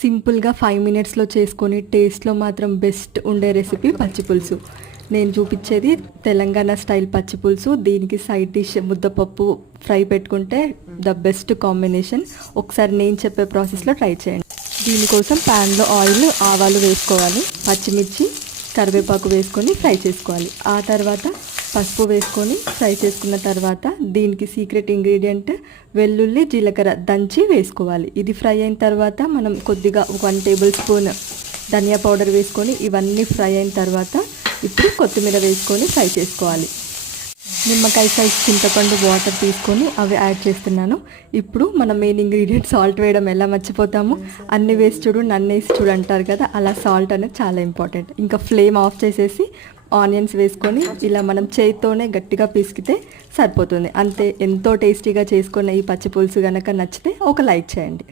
సింపుల్గా 5 మినిట్స్లో చేసుకొని టేస్ట్లో మాత్రం బెస్ట్ ఉండే రెసిపీ పచ్చిపులుసు. నేను చూపించేది తెలంగాణ స్టైల్ పచ్చిపులుసు. దీనికి సైడ్ డిష్ ముద్దపప్పు ఫ్రై పెట్టుకుంటే ద బెస్ట్ కాంబినేషన్. ఒకసారి నేను చెప్పే ప్రాసెస్లో ట్రై చేయండి. దీనికోసం ప్యాన్లో ఆయిల్ ఆవాలు వేసుకోవాలి, పచ్చిమిర్చి కరివేపాకు వేసుకొని ఫ్రై చేసుకోవాలి. ఆ తర్వాత పసుపు వేసుకొని ఫ్రై చేసుకున్న తర్వాత దీనికి సీక్రెట్ ఇంగ్రీడియంట్ వెల్లుల్లి జీలకర్ర దంచి వేసుకోవాలి. ఇది ఫ్రై అయిన తర్వాత మనం కొద్దిగా 1 టేబుల్ స్పూన్ ధనియా పౌడర్ వేసుకొని ఇవన్నీ ఫ్రై అయిన తర్వాత ఇప్పుడు కొత్తిమీర వేసుకొని ఫ్రై చేసుకోవాలి. నిమ్మకాయ సైజ్ చింతపండు వాటర్ తీసుకొని అవి యాడ్ చేస్తున్నాను. ఇప్పుడు మన మెయిన్ ఇంగ్రీడియంట్ సాల్ట్ వేయడం ఎలా మర్చిపోతాము. అన్ని వేసి చూడు నన్ను వేసి చూడు అంటారు కదా, అలా సాల్ట్ అనేది చాలా ఇంపార్టెంట్. ఇంకా ఫ్లేమ్ ఆఫ్ చేసేసి ఆనియన్స్ వేసుకొని ఇలా మనం చేతితోనే గట్టిగా పిసికితే సరిపోతుంది. అంతే. ఎంతో టేస్టీగా చేసుకున్న ఈ పచ్చి పులుసు కనుక నచ్చితే ఒక లైక్ చేయండి.